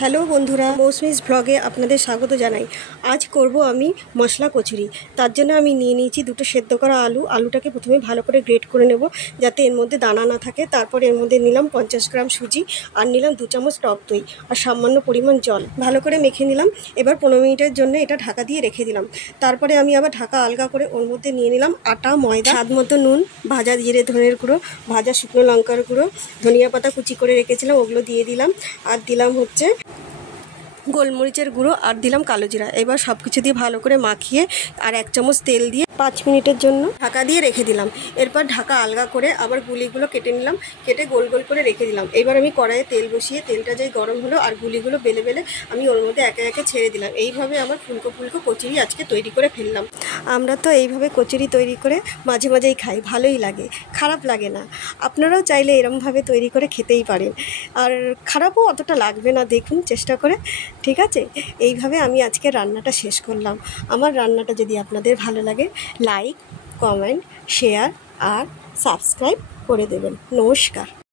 Hello বন্ধুরা, মৌসুমিস ব্লগে আপনাদের স্বাগত জানাই। আজ করব আমি মশলা কচুরি। তার জন্য আমি নিয়ে নিয়েছি দুটো সেদ্ধ করা আলুটাকে প্রথমে ভালো করে গ্রেট করে নেব যাতে এর মধ্যে দানা না থাকে। তারপর এর মধ্যে নিলাম 50 গ্রাম সুজি আর নিলাম 2 চামচ টক দই আর সামান্য পরিমাণ জল। ভালো করে মেখে নিলাম। এবার 15 মিনিটের জন্য এটা ঢাকা দিয়ে রেখে দিলাম। তারপরে আমি আবার ঢাকা আলগা করে ওর মধ্যে নিয়ে নিলাম আটা, ময়দা, স্বাদ মতো নুন, ভাজা জিরে ধনের গুঁড়ো, ভাজা শুকনো লঙ্কার গুঁড়ো, ধনিয়া পাতা কুচি করে রেখেছিলাম ওগুলো দিয়ে দিলাম। আর দিলাম হচ্ছে গোলমরিচের গুঁড়ো আর দিলাম কালো জিরা। এবার সব কিছু দিয়ে ভালো করে মাখিয়ে আর 1 চামচ তেল দিয়ে 5 মিনিটের জন্য ঢাকা দিয়ে রেখে দিলাম। এরপর ঢাকা আলগা করে আবার গুলিগুলো কেটে নিলাম, কেটে গোল গোল করে রেখে দিলাম। এবার আমি কড়াইয়ে তেল বসিয়ে তেলটা যেই গরম হলো আর গুলিগুলো বেলে বেলে আমি ওর মধ্যে একে একে ছেড়ে দিলাম। এইভাবে আমার ফুলকো ফুলকো কচুরি আজকে তৈরি করে ফেললাম। আমরা তো এইভাবে কচুরি তৈরি করে মাঝে মাঝেই খাই, ভালোই লাগে, খারাপ লাগে না। আপনারাও চাইলে এরমভাবে তৈরি করে খেতেই পারেন, আর খারাপও অতটা লাগবে না। দেখুন চেষ্টা করে, ঠিক আছে? এইভাবে আমি আজকে রান্নাটা শেষ করলাম। আমার রান্নাটা যদি আপনাদের ভালো লাগে, লাইক, কমেন্ট, শেয়ার আর সাবস্ক্রাইব করে দেবেন। নমস্কার।